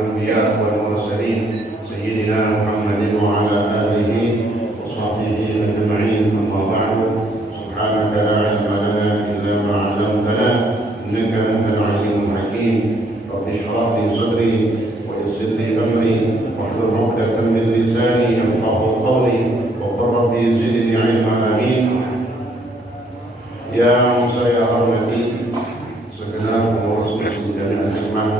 الأنبياء والمرسلين سيدنا محمد وعلى آله وصحبه أجمعين. أما بعد، سبحانك لا علم لنا إلا ما علمتنا إنك أنت العليم الحكيم. رب اشرح لي صدري ويسر لي أمري واحلل عقدة من لساني يفقهوا قولي وقل رب زدني علما. آمين. Yang saya hormati segenap pengurus Masjid Jami'ah Hikmah,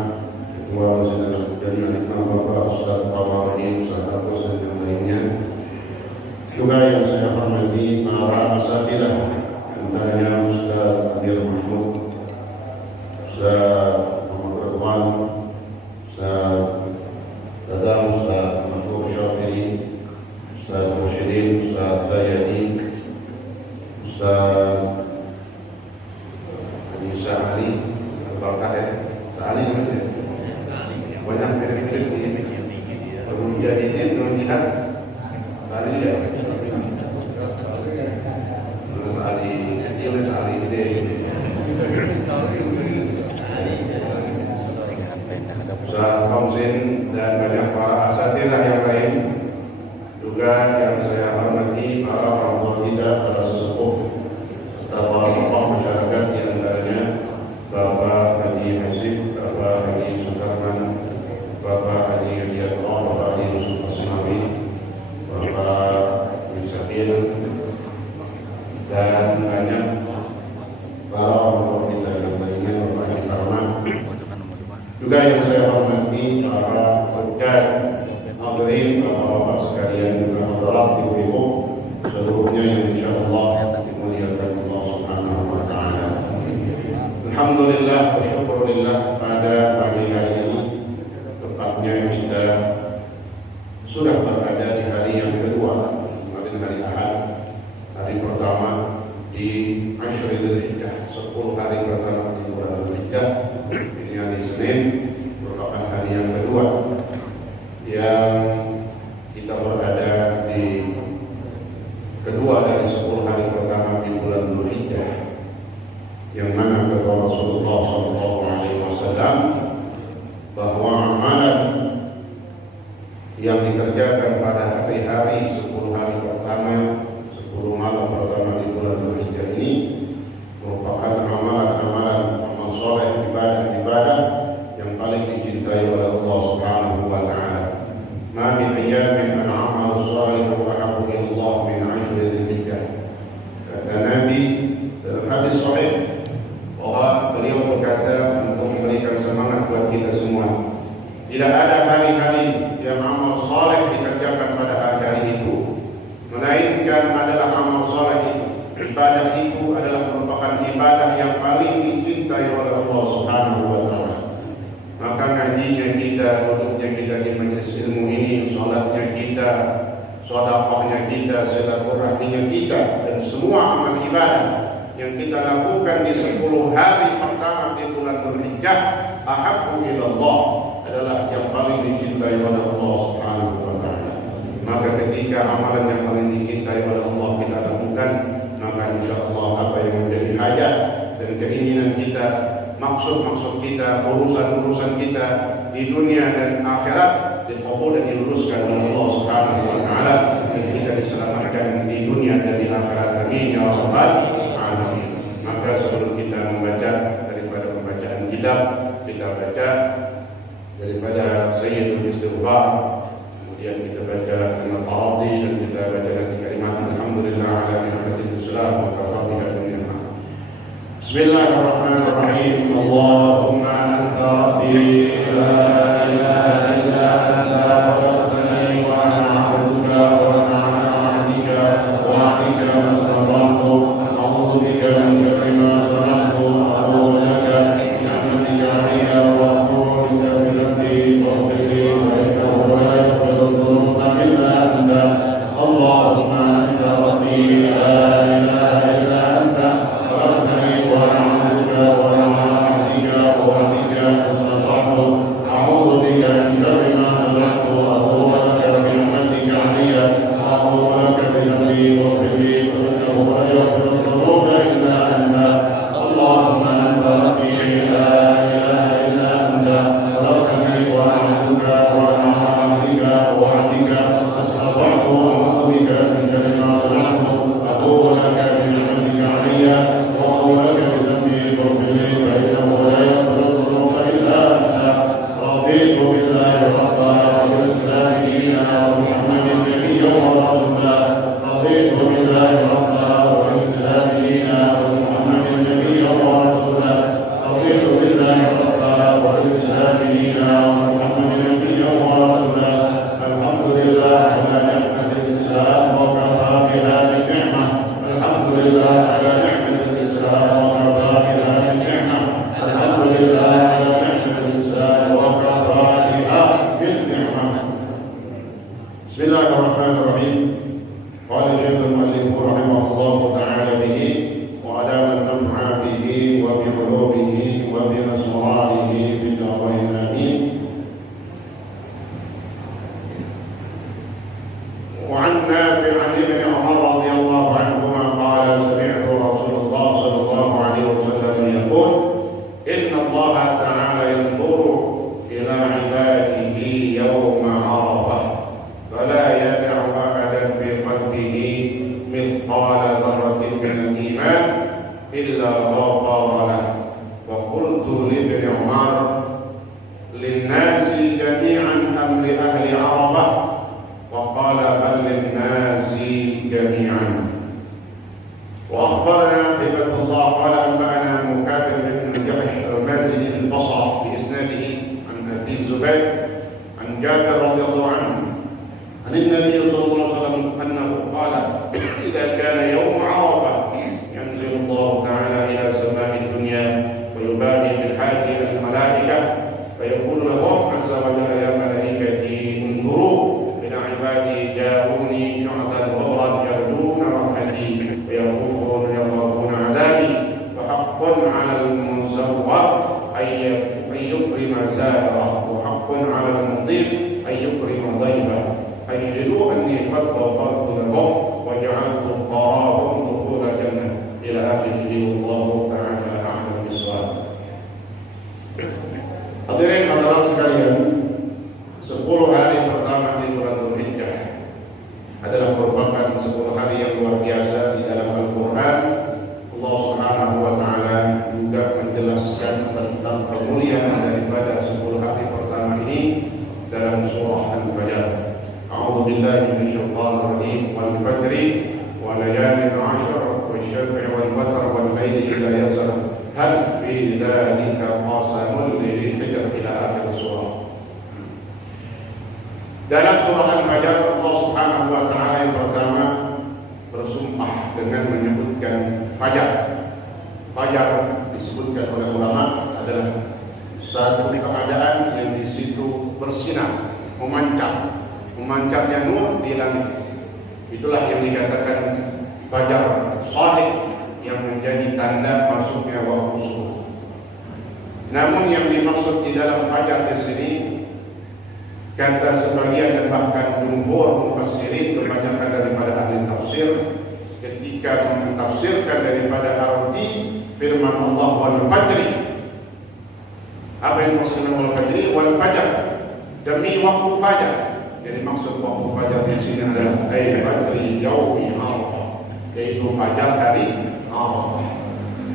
Ketua Masjid Jami'ah Hikmah Bapak Ustaz Qamarudin, Ustaz Agus dan yang lainnya. Juga yang saya hormati para asatidzah, antaranya Ustaz Amir Mahmud, Ustaz Muhammad Ridwan, Ustaz Dadang, Ustaz Matur Syafiri, Ustaz Musyidin, Ustaz Zayadi, Ustaz Ali Al-Barakah ya, Sa'ali namanya banyak mirip-mirip di Al-Mujahidin, Al-Jihad, Sa'ali ya, Sa'ali kecil, Sa'ali gede, Ustaz Kamsin dan banyak para asatidzah yang lain. Juga yang saya hormati para orang kita, para sesepuh serta para tokoh masyarakat, di antaranya Bapak Haji Hasib, Bapak Haji Sukarman, Bapak Haji Hadiatullah, Bapak Haji Yusuf Asmawi, Bapak Misafir, dan banyak para orang kita yang lainnya, Bapak Haji Karman. Juga yang saya hormati para pejabat hadirin, bapak-bapak sekalian, juga hadirat ibu-ibu seluruhnya yang insyaallah dimuliakan Allah Subhanahu wa taala. Alhamdulillah wa syukurillah, pada pagi hari ini tepatnya kita sudah berada di hari yang kedua, kemarin hari Ahad, hari pertama di Ashri Dzulhijjah, 10 hari pertama di bulan Dzulhijjah. Ini hari Senin, merupakan hari yang kedua yang kita berada di kedua dari 10 hari pertama di bulan Dzulhijjah, yang mana kata Rasulullah SAW bahwa amalan yang dikerjakan pada hari-hari 10 hari pertama, 10 malam pertama di bulan Dzulhijjah ini merupakan amalan-amalan amal soleh, ibadah-ibadah yang paling dicintai oleh Allah Subhanahu wa taala. Ma min ayyamin al-amal salih wa ahabbu ila Allah min ashri Dzulhijjah. Kata Nabi dalam hadis sahih bahwa beliau berkata untuk memberikan semangat buat kita semua, tidak ada hari-hari yang amal saleh dikerjakan pada hari-hari itu, melainkan adalah amal saleh itu, ibadah itu adalah merupakan ibadah yang paling dicintai oleh Allah Subhanahu wa taala. Maka ngajinya kita, duduknya kita di majelis ilmu ini, salatnya kita, sedekahnya kita, silaturahminya kita, dan semua amal ibadah yang kita lakukan di 10 hari pertama di bulan Dzulhijjah, ahabbu ilallah, adalah yang paling dicintai oleh Allah Subhanahu wa taala. Maka ketika amalan yang paling dicintai oleh Allah kita lakukan, maka insyaallah apa yang menjadi hajat dan keinginan kita, maksud-maksud kita, urusan-urusan kita di dunia dan akhirat dikabul dan diluruskan oleh Allah Subhanahu wa taala, dan kita diselamatkan di dunia dan di akhirat. Amin ya rabbal alamin. Maka sebelum kita membaca daripada pembacaan kitab, kita baca daripada Sayyidul Istighfar, kemudian kita baca kalimat tawadhi, dan kita baca lagi kalimat alhamdulillah ala ni'matil islam wa kafa biha ni'mah. Bismillahirrahmanirrahim. Allahumma anta rabbi la ilaha illa anta khalaqtani wa ana 'abduka wa ana 'abdika wa 'abdika mastaqamtu a'udzu bika min syarri ma sana'tu a'udzu laka min ni'matika 'alayya wa a'udzu bika min dhanbi faghfir li fa innahu la yaghfiru dhunuba illa anta. Allahumma anta rabbi la ilaha illa anta khalaqtani wa ana 'abduka wa ana 'abdika wa 'abdika mastaqamtu a'udzu Bismillahirrahmanirrahim. Qala Syekhul Mu'allif rahimahullahu ta'ala bihi wa ala man naf'a bihi wa bi ulumihi wa bi masrarihi fid dharain amin. Wa 'an Nafi' 'an Ibn Umar radhiyallahu anhuma qala sami'tu Rasulullah sallallahu alaihi wasallam yaqul inna Allah ta'ala yanzuru ila 'ibadihi yawma 'Arafah fala yad'u ahadan fi qalbihi mithqala dharratin min al-iman illa ghafara lahu. Fa qultu li Ibn Umar lin-nasi jami'an am li ahli 'Arafah? Wa qala bal lin-nasi jami'an. Wa akhbarana Hibatullah qala anba'ana Mukathir ibn Jahsh al-Mazini al-Basri bi isnadihi an Abi Zubair an Jabir radhiyallahu anhu عن النبي صلى الله عليه وسلم أنه قال إذا كان يوم عرفة ينزل الله تعالى إلى سماء الدنيا ويباهي بالحاج الملائكة فيقول لهم عز وجل يا ملائكتي انظروا إلى عبادي جاءوني شعثا غبرا يرجون رحمتي ويخافون عذابي فحق على المزور أن يكرم زائره وحق على المضيف أن يكرم ضيفه أشهدوا أني قد غفرت لهم وجعلت قرارهم دخول الجنة إلى آخره والله تعالى أعلم بالصواب. Hadirin hadirat sekalian, 10 hari pertama di bulan Dzulhijjah adalah merupakan 10 hari yang luar biasa di dalam Al-Quran. Allah Subhanahu wa Ta'ala juga menjelaskan tentang kemuliaan daripada 10 hari pertama ini dalam surah Al-Fajr. أعوذ بالله من الشيطان الرجيم والفجر وليال عشر والشفع والوتر والليل إذا يسر هل في ذلك قسم لذي حجر إلى آخر السورة. Dalam surah Al-Fajr Allah Subhanahu wa Ta'ala yang pertama bersumpah dengan menyebutkan fajar. Fajar disebutkan oleh ulama adalah satu keadaan yang di situ bersinar, memancarnya nur di langit. Itulah yang dikatakan fajar shadiq yang menjadi tanda masuknya waktu subuh. Namun yang dimaksud di dalam fajar di sini, kata sebagian dan bahkan jumhur mufassirin kebanyakan daripada ahli tafsir ketika mentafsirkan daripada arti firman Allah wal fajri. Apa yang dimaksud dengan wal fajri? Wal fajar, demi waktu fajar. Jadi maksud waktu fajar di sini adalah fajri yaumi Arafah, yaitu fajar hari Arafah.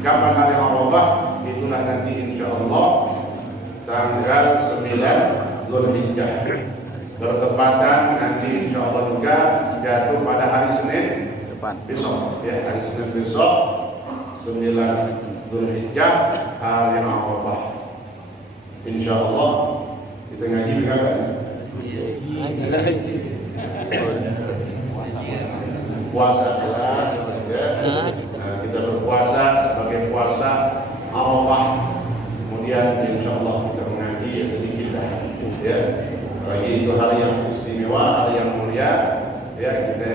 Kapan hari Arafah? Itulah nanti insyaallah tanggal 9 Dzulhijjah. Bertepatan nanti insyaallah juga jatuh pada hari Senin besok. Ya, hari Senin besok 9 Dzulhijjah hari Arafah. Insyaallah kita ngaji juga kan? Puasa kelas ya. Kita berpuasa sebagai puasa Arafah. Kemudian insyaallah kita mengaji sedikit ya. Lagi itu hari yang istimewa, hari yang mulia ya. Kita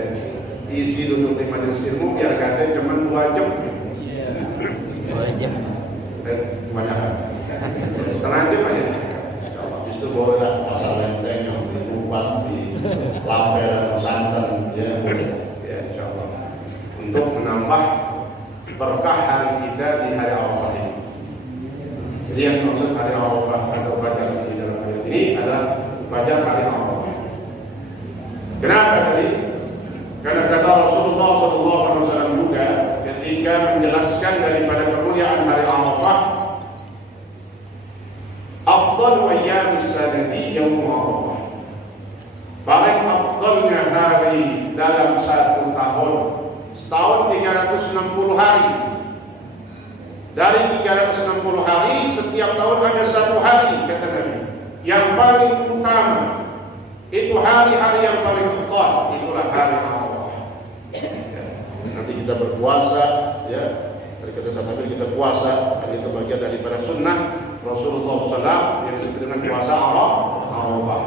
isi duduk di majelis ilmu biar katanya cuma 2 jam. 2 jam. Kebanyakan. Setengah jam aja. Insyaallah itu bolehlah pasal lenteng yang buat di lapel dan santan ya, ya insyaallah untuk menambah berkah hari kita di hari Arafah ini. Jadi yang maksud hari Arafah atau fajar di dalam ayat ini adalah fajar hari Arafah. Kenapa tadi? Karena kata Rasulullah SAW juga ketika menjelaskan daripada kemuliaan hari Arafah, afdalu ayyamis sanati yaum Arafah. Paling afdalnya hari dalam 1 tahun. Setahun 360 hari. Dari 360 hari, setiap tahun ada 1 hari, kata Nabi. Yang paling utama itu hari-hari yang paling afdal, itulah hari Arafah. Ya. Nanti kita berpuasa, ya. Dari kata Nabi kita puasa, itu bagian daripada sunnah Rasulullah SAW yang disebut dengan puasa Arafah.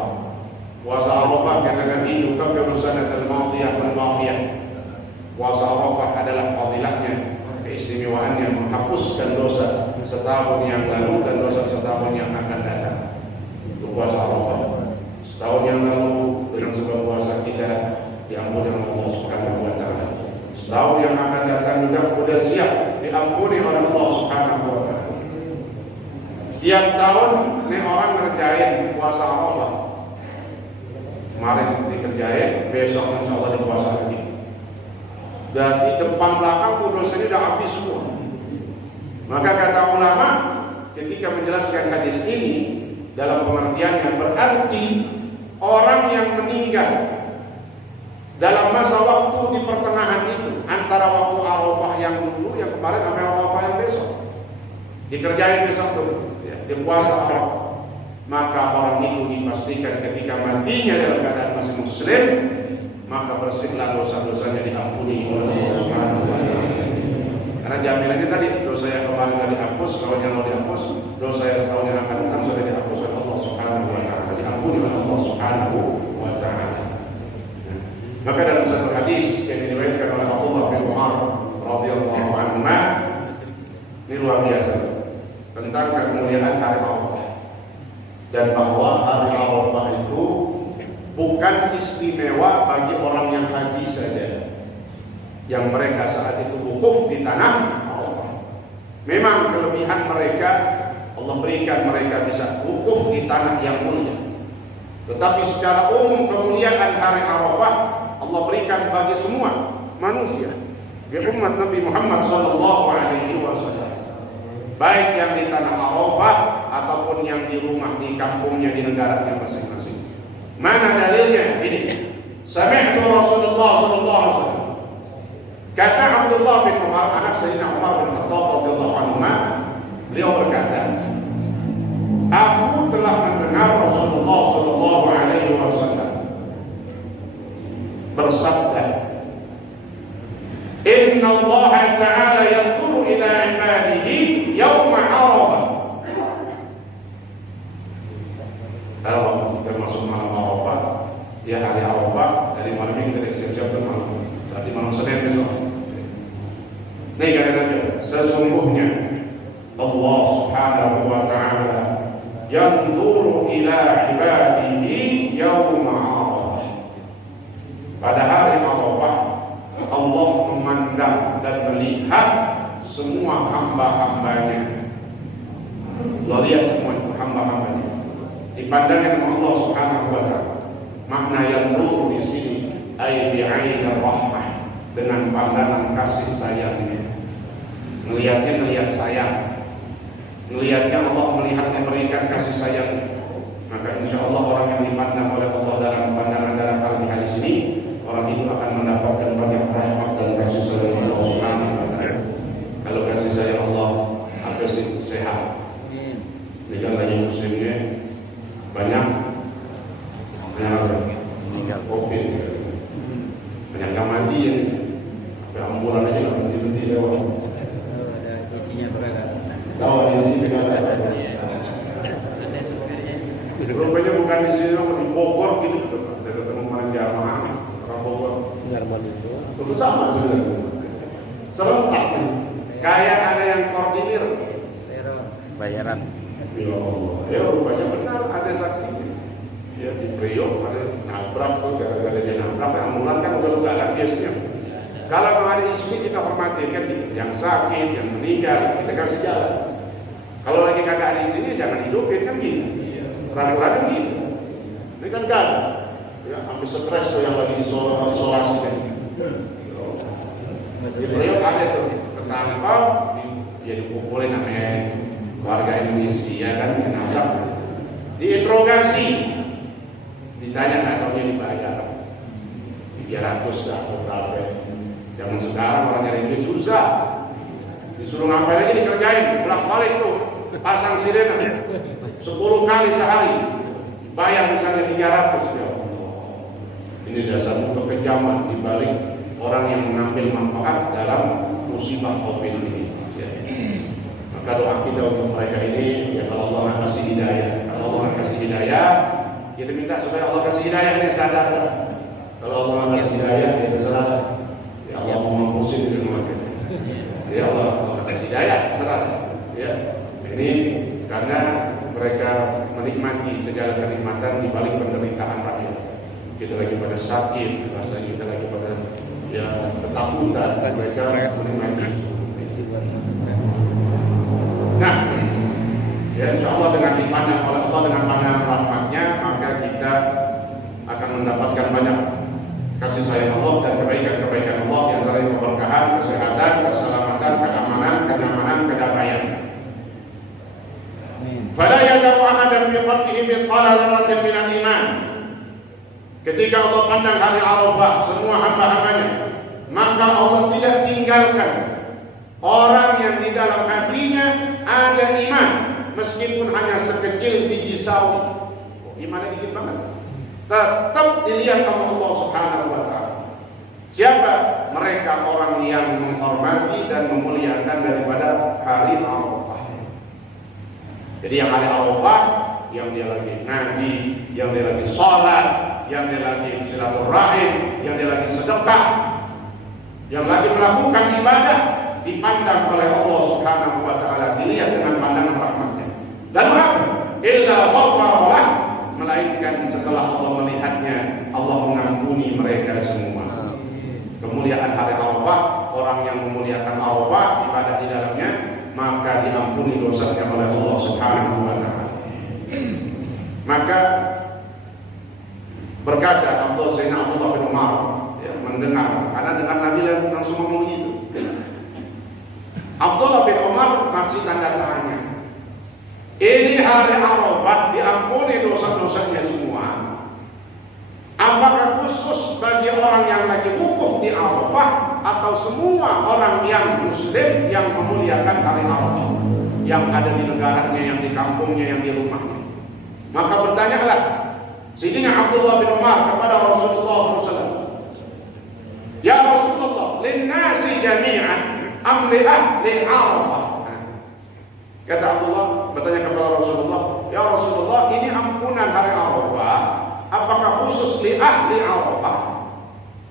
Puasa Arafah katakan al-haji yukaffiru sanatal madiyah wal baqiyah. Puasa Arafah adalah fadilahnya, keistimewaannya menghapuskan dosa setahun yang lalu dan dosa setahun yang akan datang. Itu puasa Arafah. Setahun yang lalu dengan sebab puasa kita diampuni oleh Allah Subhanahu wa taala. Setahun yang akan datang juga sudah siap diampuni oleh Allah Subhanahu wa taala. Tiap tahun ini orang ngerjain puasa Arafah. Kemarin dikerjain, besok insya Allah dipuasa lagi. Jadi depan belakang tuh dosanya udah habis semua. Maka kata ulama ketika menjelaskan hadis ini dalam pengertiannya berarti orang yang meninggal dalam masa waktu di pertengahan itu antara waktu Arafah yang dulu yang kemarin sama Arafah yang besok dikerjain besok tuh ya, di puasa Arafah, maka orang itu dipastikan ketika matinya dalam keadaan masih muslim maka bersihlah dosa-dosanya diampuni oleh Allah Subhanahu wa taala. Karena jaminannya tadi dosa yang kemarin sudah dihapus, kalau yang mau dihapus, dosa yang setahun yang akan datang sudah dihapus oleh Allah Subhanahu wa taala, diampuni oleh Allah Subhanahu wa taala. Maka dalam satu hadis yang diriwayatkan oleh Abdullah bin Umar radhiyallahu anhu, ini luar biasa tentang kemuliaan hari Arafah dan bahwa hari Arafah itu bukan istimewa bagi orang yang haji saja, yang mereka saat itu wukuf di tanah Arafah. Memang kelebihan mereka Allah berikan mereka bisa wukuf di tanah yang mulia. Tetapi secara umum kemuliaan hari Arafah Allah berikan bagi semua manusia, ya umat Nabi Muhammad sallallahu alaihi wasallam. Baik yang di tanah Arafah ataupun yang di rumah, di kampungnya, di negaranya masing-masing. Mana dalilnya? Ini. Sami'tu Rasulullah sallallahu alaihi wasallam. Kata Abdullah bin Umar, anak Sayyidina Umar bin Khattab radhiyallahu anhu, beliau berkata, aku telah mendengar Rasulullah sallallahu alaihi wasallam bersabda, Inna Allah Ta'ala yanzuru ila ibadihi yawma Arafah. Kalau kita masuk malam Arafah, ya hari Arafah, dari malam ini kita siap-siap ke malam. Berarti malam Senin besok. Nih kata-kata, sesungguhnya Allah Subhanahu wa Ta'ala yanzuru ila ibadihi yawma Arafah. Pada hari Arafah Allah memandang dan melihat semua hamba-hambanya. Allah lihat semua hamba-hambanya. Dipandangkan oleh Allah Subhanahu wa taala. Makna yang nuru di sini ai bi'ain rahmah, dengan pandangan kasih sayangnya. Melihat sayang. Melihatnya Allah melihat memberikan kasih sayang. Maka insya Allah orang yang dipandang oleh Allah dalam pandangan dalam arti hadis ini, orang itu akan mendapatkan banyak rahmat dan kasih sayang Allah Subhanahu wa taala. Kalau kasih sayang Allah apa sih? Sehat. Jangan lagi muslimnya banyak meninggal COVID, banyak yang mati ya, sampai ambulan aja nggak berhenti lewat. Ada isinya beragam. Tahu di sini ada. Rupanya bukan di sini, di Bogor gitu. Saya ketemu kemarin jamaah orang Bogor. Itu sama sebenarnya. Serentak, kayak ada yang koordinir. Bayaran. Ya Allah, ya rupanya benar ada saksinya. Ya di Priok ada nabrak tuh, gara-gara dia nabrak, ambulan kan udah biasanya. Kalau yang ada di sini kita hormati kan, yang sakit, yang meninggal kita kasih jalan. Kalau lagi kagak ada di sini jangan hidupin kan gitu. Ragu-ragu gitu. Ini kan ya sampai stres tuh yang lagi isolasi kan. Di Priok ada tuh ketangkap, ya dipukulin namanya warga Indonesia kan, kenapa? Diinterogasi, ditanya nggak taunya dibayar 300 atau berapa. Zaman sekarang orang nyari duit susah, disuruh ngapain aja dikerjain, bolak-balik tuh pasang sirene 10 kali sehari, bayar misalnya 300. Ya Allah, ini dasar kekejaman dibalik orang yang mengambil manfaat dalam musibah COVID ini. Maka doa kita untuk mereka ini, ya kalau Allah kasih hidayah, kalau Allah kasih hidayah, Kita minta supaya Allah kasih hidayah, dia sadar. Kalau Allah nggak kasih hidayah, dia terserah. Ya Allah mau mempusin di rumah kita. Ya Allah kasih hidayah, terserah. Ya, ini karena mereka menikmati segala kenikmatan di balik penderitaan rakyat. Kita lagi pada sakit, rasanya kita lagi pada ya ketakutan, mereka menikmati. Nah, ya insya Allah dengan dipandang oleh Allah dengan pandangan rahmatnya, maka kita akan mendapatkan banyak kasih sayang Allah dan kebaikan-kebaikan Allah, yang antara keberkahan, kesehatan, keselamatan, keamanan, kenyamanan, kedamaian. Fala yadau ahadan fi qalbihi mithqala dzarratin minal iman. Ketika Allah pandang hari Arafah semua hamba-hambanya, maka Allah tidak tinggalkan orang yang di dalam hatinya ada iman, meskipun hanya sekecil biji sawi. Imannya dikit banget, tetap dilihat sama Allah Subhanahu wa Ta'ala. Siapa mereka? Orang yang menghormati dan memuliakan daripada hari Arafah. Jadi yang hari Arafah, yang dia lagi ngaji, yang dia lagi sholat, yang dia lagi silaturahim, yang dia lagi sedekah, yang lagi melakukan ibadah, dipandang oleh Allah Subhanahu wa Ta'ala, dilihat dengan pandangan rahmatnya. Lalu apa? Illa ghafarallah, melainkan setelah Allah melihatnya, Allah mengampuni mereka semua. Kemuliaan hari Arafah, orang yang memuliakan Arafah, ibadah di dalamnya, maka diampuni dosanya oleh Allah Subhanahu wa Ta'ala. Maka berkata Sayyidina Abdullah bin Umar, ya, mendengar, karena dengar Nabi langsung ngomong itu. Abdullah bin Umar masih tanda tanya. Ini hari Arafah diampuni dosa-dosanya semua. Apakah khusus bagi orang yang lagi wukuf di Arafah, atau semua orang yang muslim yang memuliakan hari Arafah, yang ada di negaranya, yang di kampungnya, yang di rumahnya? Maka bertanyalah Sayyidina Abdullah bin Umar kepada Rasulullah SAW, ya Rasulullah, linnasi jami'an am li ahli Arafah? Kata Abdullah bertanya kepada Rasulullah, ya Rasulullah, ini ampunan hari Arafah, apakah khusus li ahli Arafah,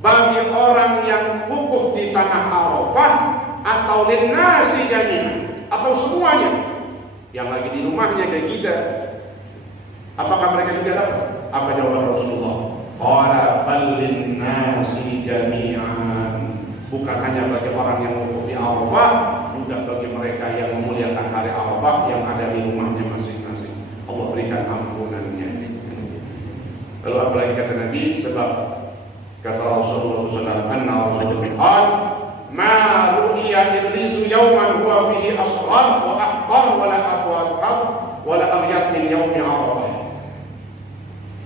bagi orang yang wukuf di tanah Arafah, atau linnasi jami'an, atau semuanya yang lagi di rumahnya kayak kita? Apakah mereka juga dapat? Apa jawaban Rasulullah? Qala bal linnasi jami'an. Bukan hanya bagi orang yang wukuf di Arafah, juga bagi mereka yang memuliakan hari Arafah yang ada di rumahnya masing-masing. Allah berikan ampunannya. Lalu apalagi kata Nabi? Sebab kata Rasulullah SAW, anna Rasulullah qala ma ru'iya iblisu yawman huwa fihi asghar wa ahqar wa la aqwar wa la aghyat min yawmi Arafah.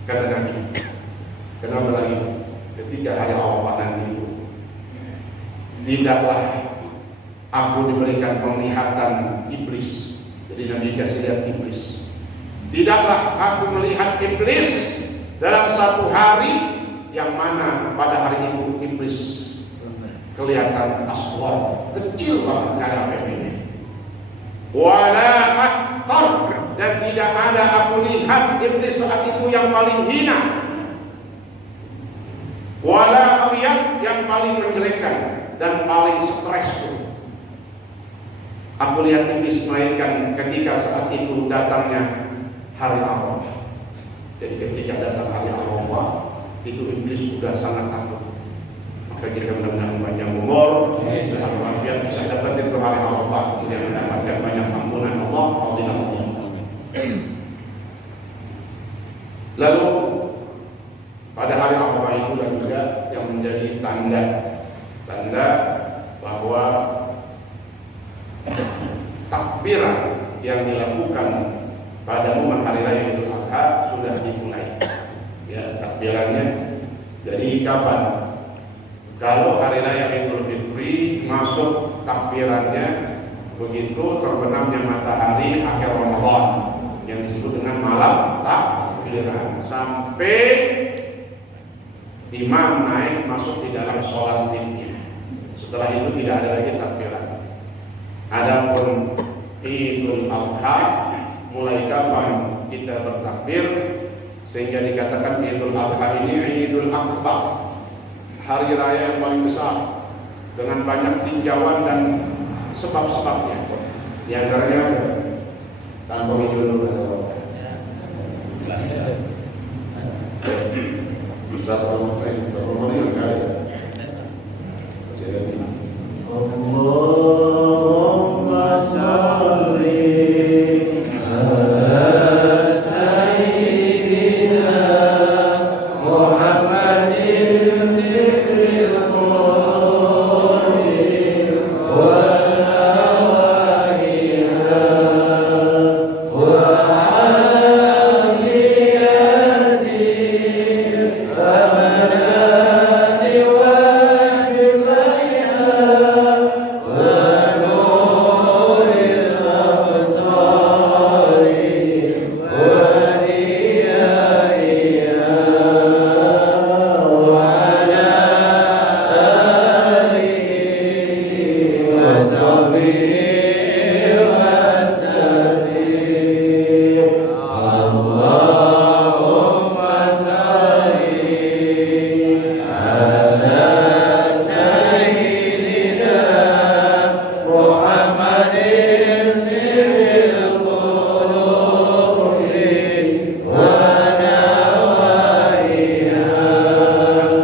Kata Nabi, kenapa lagi ketika hari Arafah nanti itu, tidaklah aku diberikan penglihatan iblis. Jadi Nabi kasih lihat iblis. Tidaklah aku melihat iblis dalam satu hari yang mana pada hari itu iblis kelihatan aswar, kecil banget, nggak ada apa-apa. Wala akbar, dan tidak ada aku lihat iblis saat itu yang paling hina. Wala aghyat, yang paling menjelekkan dan paling stres pun. Aku lihat iblis melainkan ketika saat itu datangnya hari Arafah. Jadi ketika datang hari Arafah, itu iblis sudah sangat takut. Maka kita mudah-mudahan panjang umur, sehat walafiat, bisa dapat itu hari Arafah, kemudian mendapatkan banyak ampunan Allah, fadilah Allah. Lalu pada hari Arafah itu juga yang menjadi tanda bahwa takbiran yang dilakukan pada momen hari raya Idul Adha sudah dimulai. Ya, takbirannya dari kapan? Kalau hari raya Idul Fitri masuk takbirannya begitu terbenamnya matahari akhir Ramadan yang disebut dengan malam takbiran, sampai imam naik masuk di dalam sholat idnya. Setelah itu tidak ada lagi takbiran. Adapun Idul Adha, mulai kapan kita bertakbir? sehingga dikatakan Idul Adha ini Idul Akbar, hari raya yang paling besar dengan banyak tinjauan dan sebab-sebabnya. Di antaranya tanpa dulu Ustaz Rahman yang kali. Allahumma salli ala sayyidina Muhammadin dhikril qawli wal awaiha wa aliyati amanati wa shifaiha wa nuril absari wa diyaiha wa ala alihi wa sahbihi wa sallim. Allahumma salli ala sayyidina Muhammadin dhikril qawli wa nawaiha wa aliyati amanati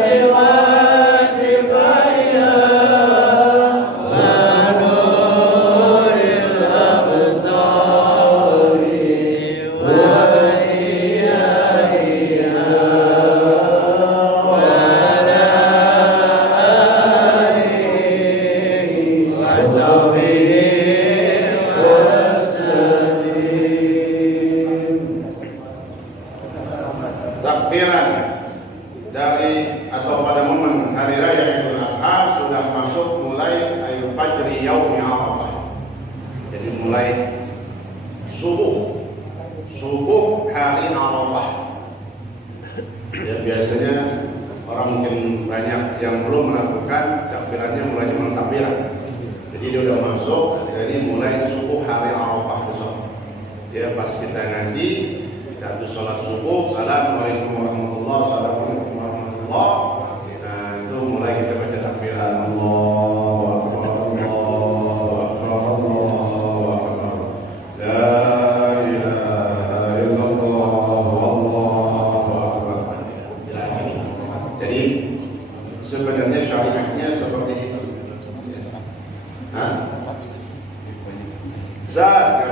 wa shifaiha wa nuril absari wa diyaiha wa ala alihi wa sahbihi wa sallim. Takbiran dari atau pada momen hari raya Idul Adha sudah masuk mulai ayu fajri yaumi Arafah. Jadi mulai subuh hari Arafah. Ya, biasanya orang mungkin banyak yang belum melakukan takbirannya mulainya mentakbiran. Jadi dia udah masuk dari mulai subuh hari Arafah besok. Ya, pas kita ngaji habis sholat subuh, assalamualaikum warahmatullahi wabarakatuh, assalamualaikum warahmatullahi. Nah, itu mulai kita baca takbiran. Allahu Akbar, Allahu Akbar, Allahu Akbar. La ilaha illallah, Allahu Akbar. Jadi sebenarnya syariatnya seperti itu. Zat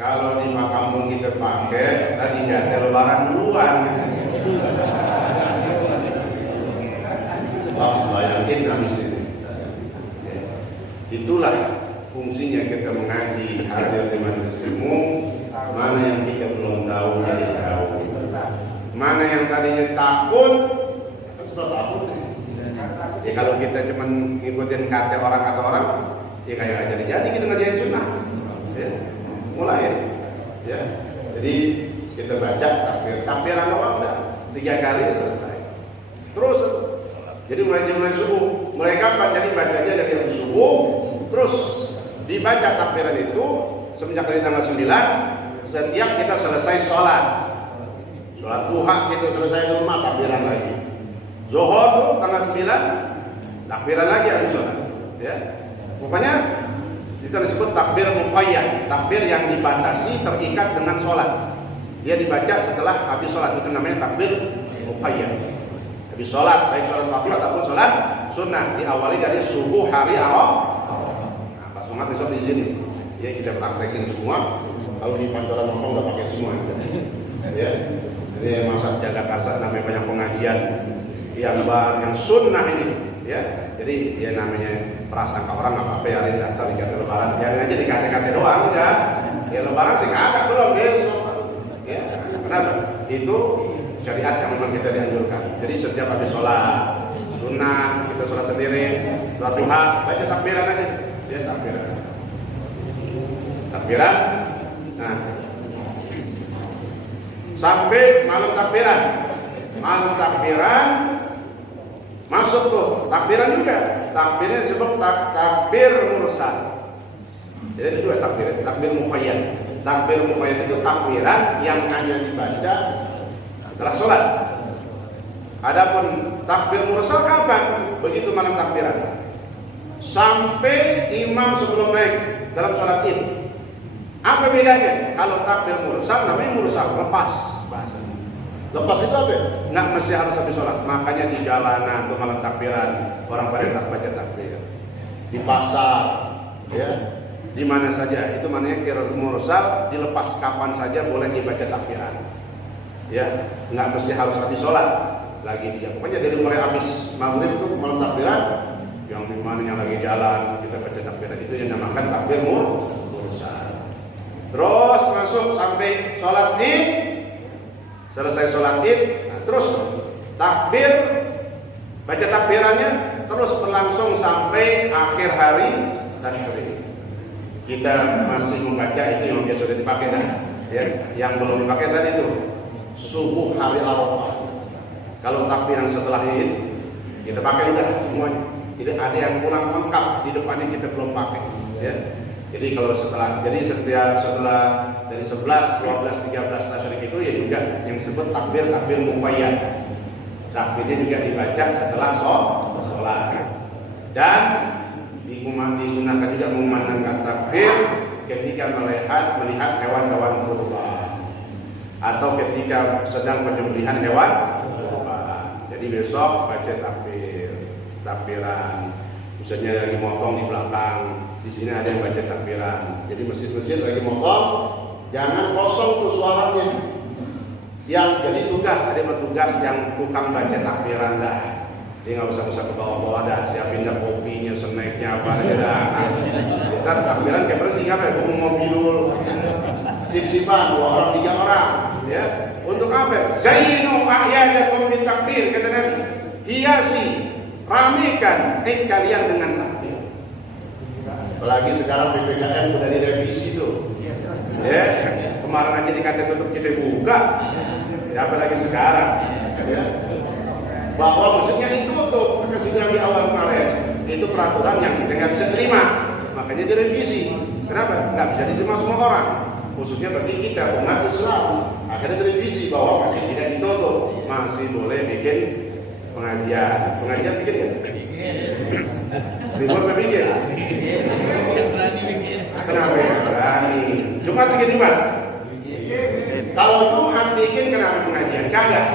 kalau di kampung kita pakai tadi jatah lebaran duluan. Bayangin habis ini. Itulah fungsinya kita mengaji, hadir di majelis ilmu. Mana yang kita belum tahu jadi tahu. Mana yang tadinya takut, kan sudah takut. Ya kalau kita cuma ngikutin kata orang, ya kayak jadi kita ngerjain sunnah. Ya, mulai ya. Jadi kita baca takbiran awal udah 3 kali selesai. Terus jadi mulai subuh. Mulai kapan? Jadi bacanya dari yang subuh, terus dibaca takbiran itu semenjak dari tanggal 9 setiap kita selesai sholat duha kita selesai di rumah takbiran lagi. Zuhur tuh tanggal 9 takbiran lagi habis sholat. Ya, pokoknya itu disebut takbir muqayyad, takbir yang dibatasi terikat dengan sholat. Dia dibaca setelah habis sholat, itu namanya takbir muqayyad. Habis sholat, baik sholat fardu ataupun sholat sunnah, diawali dari subuh hari Arafah. Nah, pas banget besok di sini, ya kita praktekin semua. Kalau di pancoran ngomong nggak pakai semua. Ya, jadi masa Jagakarsa namanya banyak pengajian yang sunnah ini. Ya, jadi ya namanya prasangka orang nggak apa-apa ya daftar di kata lebaran, biarin aja di kata-kata doang udah. Ya lebaran sih kagak belum besok. Ya, kenapa? Itu syariat yang memang kita dianjurkan. Jadi setiap habis sholat sunnah kita sholat sendiri, sholat duha baca takbiran aja. Ya takbiran. Nah, sampai malam takbiran masuk tuh takbiran juga. Takbirnya disebut takbir mursal. Jadi itu dua takbir, takbir muqayyad. Takbir muqayyad itu takbiran yang hanya dibaca setelah sholat. Adapun takbir mursal kapan? Begitu malam takbiran. Sampai imam sebelum naik dalam sholat Id. Apa bedanya? Kalau takbir mursal namanya mursal, lepas bahasa. Lepas itu apa? Nggak mesti harus habis sholat. Makanya di jalanan tuh malam takbiran orang pada tak baca takbir. Di pasar, ya, di mana saja itu namanya kira mursal, dilepas kapan saja boleh dibaca takbiran. Ya, nggak mesti harus habis sholat lagi dia. Pokoknya dari mulai habis maghrib itu malam takbiran, yang di mana yang lagi jalan kita baca takbiran itu yang dinamakan takbir mursal. Terus masuk sampai sholat Id. Selesai sholat Id, nah, terus takbir, baca takbirannya terus berlangsung sampai akhir hari tasyrik. Kita masih membaca itu yang sudah dipakai kan? Ya, yang belum dipakai tadi itu subuh hari Arafah. Kalau takbiran setelah Id kita pakai udah semuanya. Tidak ada yang kurang lengkap di depannya kita belum pakai. Ya. Jadi kalau setelah dari 11, 12, 13 tasyrik itu ya juga yang disebut takbir muqayyad. Takbirnya juga dibaca setelah sholat. Dan disunahkan juga memandangkan takbir ketika melihat hewan-hewan kurban atau ketika sedang penyembelihan hewan kurban. Jadi besok baca takbiran. Misalnya lagi motong di belakang, di sini ada yang baca takbiran. Jadi masjid-masjid lagi motong, jangan kosong tuh suaranya. Yang jadi tugas, ada petugas yang tukang baca takbiran dah. Dia nggak usah ke bawah-bawah dah, siapin dah kopinya, snacknya apa aja dah. Ntar takbiran kayak berarti apa ya? Bawa mobil dulu, sip-sipan 2 orang 3 orang, ya. Untuk apa? Zainu a'yadakum bil takbir, kata Nabi. Hiasi, ramekan kalian dengan takbir. Apalagi sekarang PPKM udah direvisi tuh. Ya, kemarin aja dikata tutup kita buka. Siapa lagi sekarang? Ya. Bahwa maksudnya ditutup, maka sudah di awal kemarin itu peraturan yang kita nggak bisa terima, makanya direvisi. Kenapa? Nggak bisa diterima semua orang, khususnya bagi kita umat Islam. Akhirnya direvisi bahwa masih tidak ditutup, masih boleh bikin pengajian bikin ya? Ribut bikin? Kenapa ya? Berani. Jumat bikin Jumat? Kalau Jumat bikin kenapa pengajian? Kagak.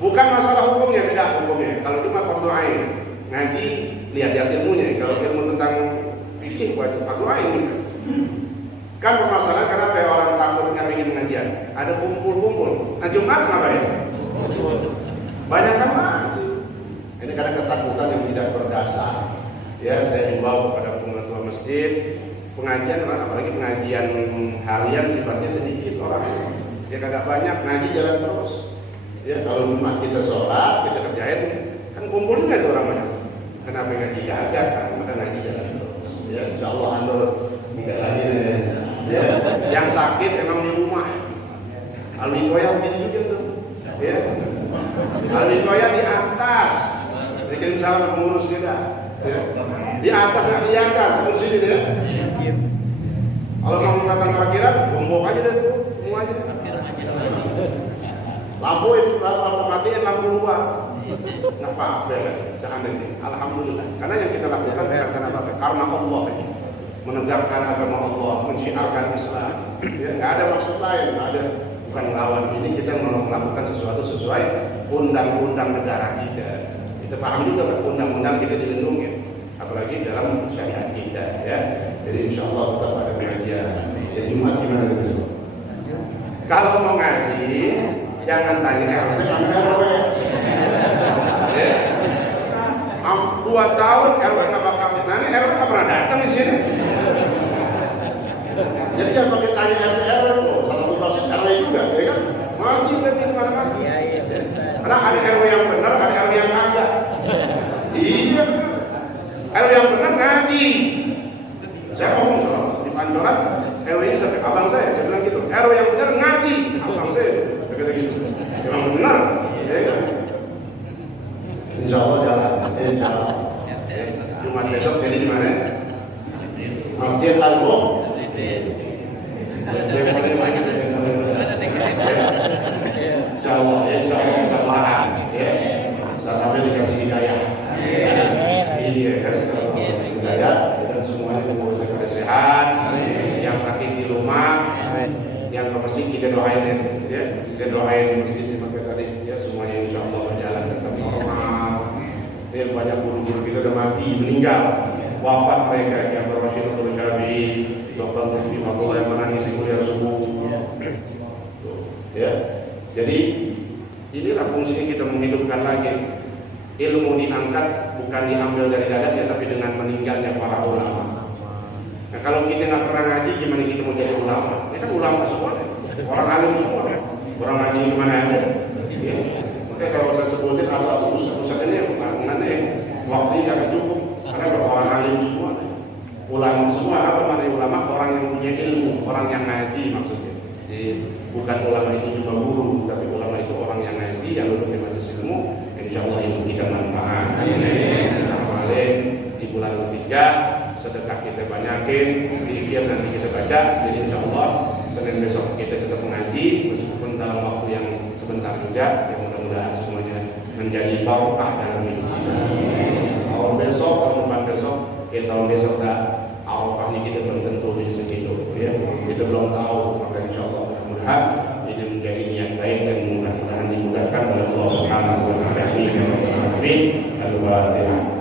Bukan masalah hukumnya, beda hukumnya. Kalau Jumat fardu ain, ngaji lihat ilmunya. Kalau ilmu tentang fikih wajib fardu ain juga. Kan permasalahan kenapa ya orang takut nggak bikin pengajian? Ada kumpul-kumpul. Nah Jumat ngapain? Banyak kan lagi. Ini karena ketakutan yang tidak berdasar. Ya, saya himbau kepada pengetua masjid, pengajian apalagi pengajian harian sifatnya sedikit orang. Ya kagak banyak, ngaji jalan terus. Ya kalau rumah kita sholat, kita kerjain, kan kumpulnya itu orang banyak. Kenapa ngaji kagak? Kan maka ngaji jalan terus. Ya, insyaallah andur enggak lagi. Ya, yang sakit emang di rumah. Alwikoya begini juga tuh. Ya. Alwikoya di atas. Saya kirim salam pengurus kita. Ya. Di atas nggak diangkat, seperti sini dia. Kalau mau datang parkiran, bombok aja deh tuh, semuanya. Lampu itu, lampu matiin, lampu luar. Nggak apa-apa ya, seandainya. Alhamdulillah. Karena yang kita lakukan karena apa? Karena Allah ini. Menegakkan agama Allah, mensyiarkan Islam. Ya, nggak ada maksud lain, nggak ada. Bukan lawan ini, kita melakukan sesuatu sesuai undang-undang negara kita. Kita paham juga bahwa undang-undang kita dilindungi, apalagi dalam syariat kita. Ya, jadi insya Allah tetap ada pengajian. Jadi Jumat gimana gitu? Kalau mau ngaji, jangan tanya RT sampai RW. 2 tahun RW nggak bakal ditanya, RW nggak pernah datang di sini. Jadi jangan pakai tanya RT RW tuh, kalau basis RW juga, ya kan? Ngaji kan di mana-mana. Karena ada RW yang benar, ada RW yang kagak. Iya, RW yang benar ngaji. Saya ngomong sama di Pancoran, RW ini sampai abang saya bilang gitu. RW yang benar ngaji, abang saya kata gitu. Memang benar, ya kan? Insya Allah jalan, insya Allah. Jumat besok jadi di mana? Masjid Al-Muh. Insya Allah mudah-mudahan ya. Salamnya dikasih hidayah. Iya kan, hidayah dan semuanya semoga sehat. Yang sakit di rumah, yang ke masjid kita doain ya. Kita doain di masjid di Mekah tadi ya, semuanya insya Allah berjalan tetap normal. Ya, banyak guru-guru kita udah mati, meninggal, wafat mereka yang berwasilah Syafi'i, Dr. Mufti Abdullah yang menangis di kuliah subuh. Ya, jadi inilah fungsinya kita menghidupkan lagi. Ilmu diangkat bukan diambil dari dadanya, tapi dengan meninggalnya para ulama. Nah, kalau kita nggak pernah ngaji, gimana kita mau jadi ulama? Ini kan ulama semua, orang alim semua, orang ngaji gimana aja. Ya. Makanya kalau saya sebutin Allah ustaz ini mengenai waktunya nggak cukup, karena orang alim semua, ulama semua. Apa maknanya ulama? Orang yang punya ilmu, orang yang ngaji maksudnya. Jadi, bukan ulama itu cuma guru, tapi ulama itu orang yang ngaji, yang duduk di majelis ilmu. Insya Allah ilmu kita manfaat. Amalin di bulan ketiga, sedekah kita banyakin, zikir nanti kita baca. Jadi insya Allah Senin besok kita tetap mengaji, meskipun dalam waktu yang sebentar juga. Yang mudah-mudahan semuanya menjadi barokah dalam hidup kita. Tahun besok, tahun depan besok, tahun besok dah Arafah ini kita belum tentu bisa hidup, ya. Kita belum tahu, maka insya Allah mudah-mudahan ini menjadi niat baik dan mudah-mudahan dimudahkan oleh Allah Subhanahu wa Ta'ala. Amin. Al-Fatihah.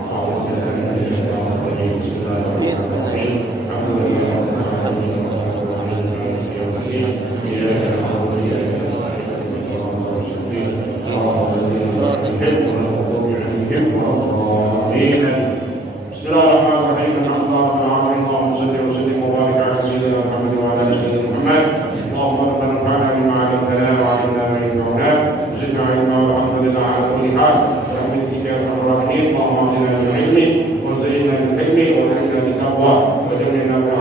Bismillahirrahmanirrahim. Allahumma salli wa sallim wa barik ala sayyidina Muhammad wa ala ali sayyidina Muhammad. Allahumma anfa'na bima 'allamtana wa 'allimna ma yanfa'una. Zidna 'ilma walhamdulillah ala kulli hal. Rahmatika ya arhamar rahimin. Allahumma ahdina bil 'ilmi wa zayyinna bil 'ilmi wa 'allimna bit taqwa wa jamilna bil